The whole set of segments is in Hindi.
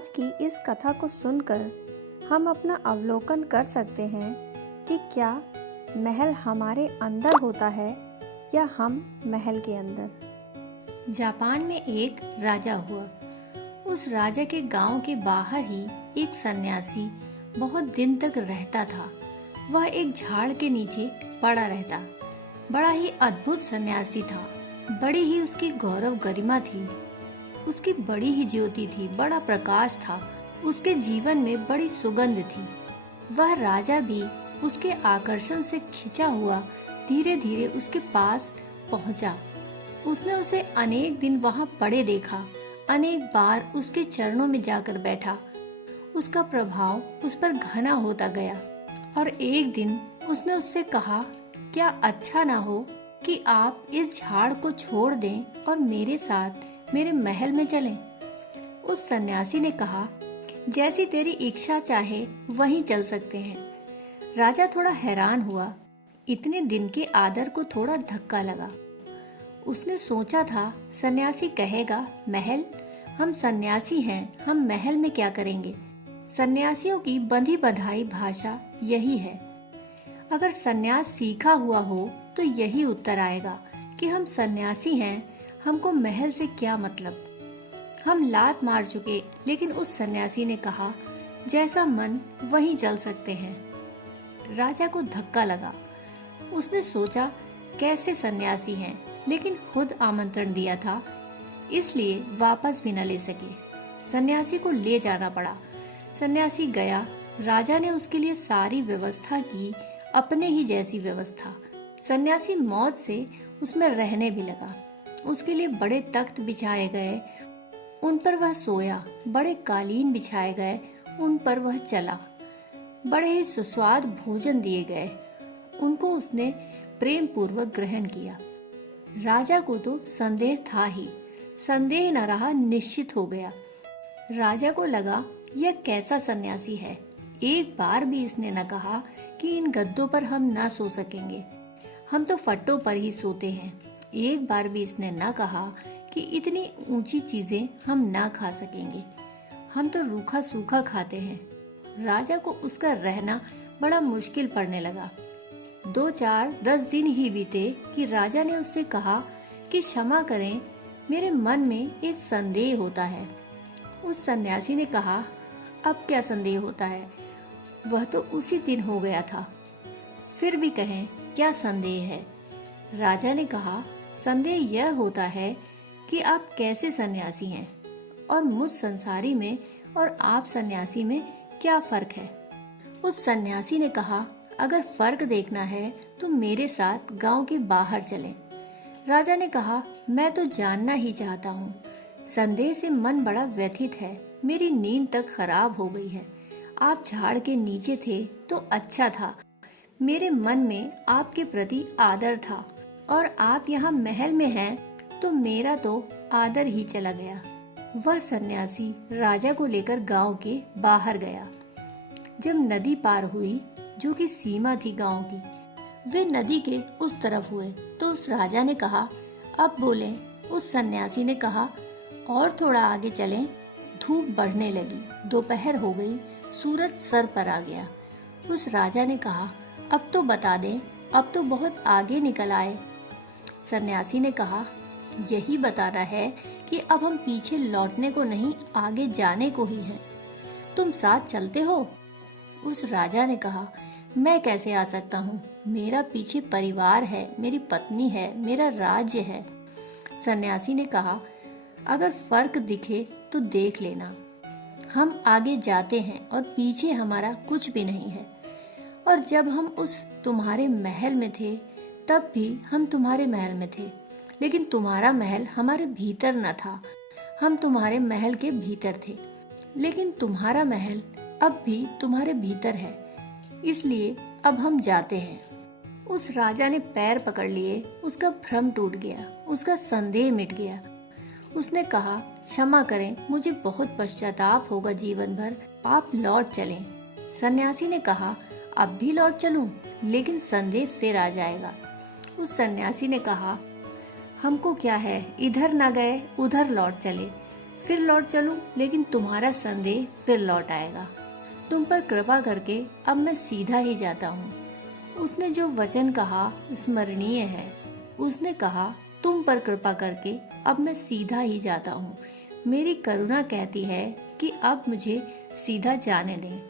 आज की इस कथा को सुनकर हम अपना अवलोकन कर सकते हैं कि क्या महल हमारे अंदर होता है या हम महल के अंदर। जापान में एक राजा हुआ। उस राजा के गांव के बाहर ही एक सन्यासी बहुत दिन तक रहता था। वह एक झाड़ के नीचे पड़ा रहता। बड़ा ही अद्भुत सन्यासी था। बड़ी ही उसकी गौरव गरिमा थी। उसकी बड़ी ही ज्योति थी, बड़ा प्रकाश था। उसके जीवन में बड़ी सुगंध थी। वह राजा भी उसके आकर्षण से खिंचा हुआ धीरे धीरे उसके पास पहुंचा। उसने उसे अनेक दिन वहां पड़े देखा, अनेक बार उसके चरणों में जाकर बैठा। उसका प्रभाव उस पर घना होता गया और एक दिन उसने उससे कहा, क्या अच्छा ना हो कि आप इस झाड़ को छोड़ दें और मेरे साथ मेरे महल में चलें। उस सन्यासी ने कहा, जैसी तेरी इच्छा चाहे वहीं चल सकते हैं। राजा थोड़ा हैरान हुआ। इतने दिन के आदर को थोड़ा धक्का लगा। उसने सोचा था सन्यासी कहेगा, महल, हम सन्यासी हैं, हम महल में क्या करेंगे। सन्यासियों की बंधी बंधाई भाषा यही है। अगर सन्यास सीखा हुआ हो तो यही उत्तर आएगा कि हम सन्यासी हैं, हमको महल से क्या मतलब। हम लात मार चुके, लेकिन उस सन्यासी ने कहा, जैसा मन वहीं चल सकते हैं। राजा को धक्का लगा। उसने सोचा, कैसे सन्यासी हैं, लेकिन खुद आमंत्रण दिया था, इसलिए वापस भी न ले सके। सन्यासी को ले जाना पड़ा। सन्यासी गया। राजा ने उसके लिए सारी व्यवस्था की, अपने ही जैसी व्यवस्था। सन्यासी मौज से उसमें रहने भी लगा। उसके लिए बड़े तख्त बिछाए गए, उन पर वह सोया। बड़े कालीन बिछाए गए, उन पर वह चला। बड़े ही सुस्वाद भोजन दिए गए, उनको उसने प्रेम पूर्वक ग्रहण किया। राजा को तो संदेह था ही, संदेह न रहा, निश्चित हो गया। राजा को लगा, यह कैसा सन्यासी है। एक बार भी इसने न कहा कि इन गद्दों पर हम न सो सकेंगे, हम तो फट्टों पर ही सोते हैं। एक बार भी इसने न कहा कि इतनी ऊंची चीजें हम ना खा सकेंगे, हम तो रूखा सूखा खाते हैं। राजा को उसका रहना बड़ा मुश्किल पड़ने लगा। 2-4-10 दिन ही बीते कि राजा ने उससे कहा कि क्षमा करें, मेरे मन में एक संदेह होता है। उस सन्यासी ने कहा, अब क्या संदेह होता है, वह तो उसी दिन हो गया था। फिर भी कहें, क्या संदेह है। राजा ने कहा, संदेह यह होता है कि आप कैसे सन्यासी हैं और मुझ संसारी में और आप सन्यासी में क्या फर्क है। उस सन्यासी ने कहा, अगर फर्क देखना है तो मेरे साथ गांव के बाहर चलें। राजा ने कहा, मैं तो जानना ही चाहता हूँ। संदेह से मन बड़ा व्यथित है, मेरी नींद तक खराब हो गई है। आप झाड़ के नीचे थे तो अच्छा था, मेरे मन में आपके प्रति आदर था, और आप यहाँ महल में हैं तो मेरा तो आदर ही चला गया। वह सन्यासी राजा को लेकर गांव के बाहर गया। जब नदी पार हुई, जो कि सीमा थी गांव की, वे नदी के उस तरफ हुए तो उस राजा ने कहा, अब बोलें। उस सन्यासी ने कहा, और थोड़ा आगे चलें। धूप बढ़ने लगी, दोपहर हो गई, सूरज सर पर आ गया। उस राजा ने कहा, अब तो बता दें, अब तो बहुत आगे निकल आए। सन्यासी ने कहा, यही बताना है कि अब हम पीछे लौटने को नहीं, आगे जाने को ही है। तुम साथ चलते हो। उस राजा ने कहा, मैं कैसे आ सकता हूँ, मेरा पीछे परिवार है, मेरी पत्नी है, मेरा राज्य है। सन्यासी ने कहा, अगर फर्क दिखे तो देख लेना। हम आगे जाते हैं और पीछे हमारा कुछ भी नहीं है। और जब हम उस तुम्हारे महल में थे तब भी हम तुम्हारे महल में थे, लेकिन तुम्हारा महल हमारे भीतर न था। हम तुम्हारे महल के भीतर थे, लेकिन तुम्हारा महल अब भी तुम्हारे भीतर है, इसलिए अब हम जाते हैं। उस राजा ने पैर पकड़ लिए, उसका भ्रम टूट गया, उसका संदेह मिट गया। उसने कहा, क्षमा करें, मुझे बहुत पश्चाताप होगा जीवन भर, आप लौट चलें। सन्यासी ने कहा, अब भी लौट चलूं, लेकिन संदेह फिर आ जाएगा। उस सन्यासी ने कहा, हमको क्या है, इधर न गए उधर लौट चले, फिर लौट चलूं, लेकिन तुम्हारा संदेह फिर लौट आएगा। तुम पर कृपा करके अब मैं सीधा ही जाता हूँ। उसने जो वचन कहा स्मरणीय है। उसने कहा, तुम पर कृपा करके अब मैं सीधा ही जाता हूँ। मेरी करुणा कहती है कि अब मुझे सीधा जाने दें।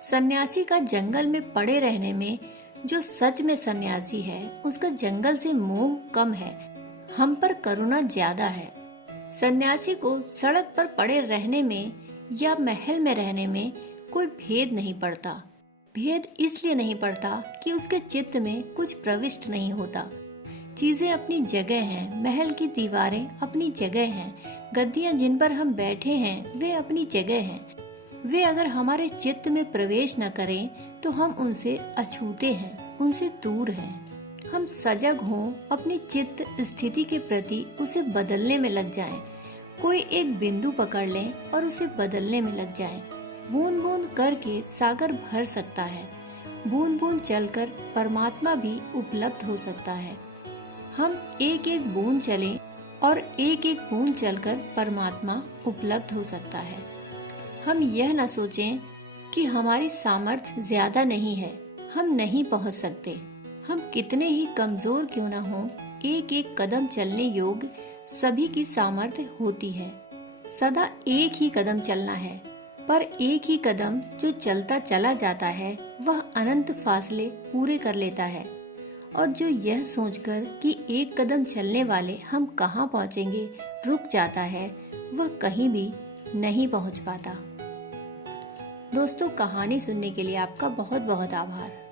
सन्यासी का जंगल में पड़े रहने में, जो सच में सन्यासी है उसका जंगल से मोह कम है, हम पर करुणा ज्यादा है। सन्यासी को सड़क पर पड़े रहने में या महल में रहने में कोई भेद नहीं पड़ता। भेद इसलिए नहीं पड़ता कि उसके चित्त में कुछ प्रविष्ट नहीं होता। चीजें अपनी जगह हैं, महल की दीवारें अपनी जगह हैं, गद्दियां जिन पर हम बैठे हैं वे अपनी जगह हैं। वे अगर हमारे चित्त में प्रवेश न करें तो हम उनसे अछूते हैं, उनसे दूर हैं। हम सजग हों, अपनी चित्त स्थिति के प्रति उसे बदलने में लग जाएं। कोई एक बिंदु पकड़ लें और उसे बदलने में लग जाएं। बूंद बूंद करके सागर भर सकता है। बूंद बूंद चलकर परमात्मा भी उपलब्ध हो सकता है। हम एक एक बूंद चलें और एक एक बूंद चलकर परमात्मा उपलब्ध हो सकता है। हम यह न सोचें कि हमारी सामर्थ्य ज्यादा नहीं है, हम नहीं पहुंच सकते। हम कितने ही कमजोर क्यों न हों, एक एक कदम चलने योग्य सभी की सामर्थ्य होती है। सदा एक ही कदम चलना है, पर एक ही कदम जो चलता चला जाता है वह अनंत फासले पूरे कर लेता है। और जो यह सोचकर कि एक कदम चलने वाले हम कहाँ पहुँचेंगे रुक जाता है, वह कहीं भी नहीं पहुँच पाता। दोस्तों, कहानी सुनने के लिए आपका बहुत बहुत आभार।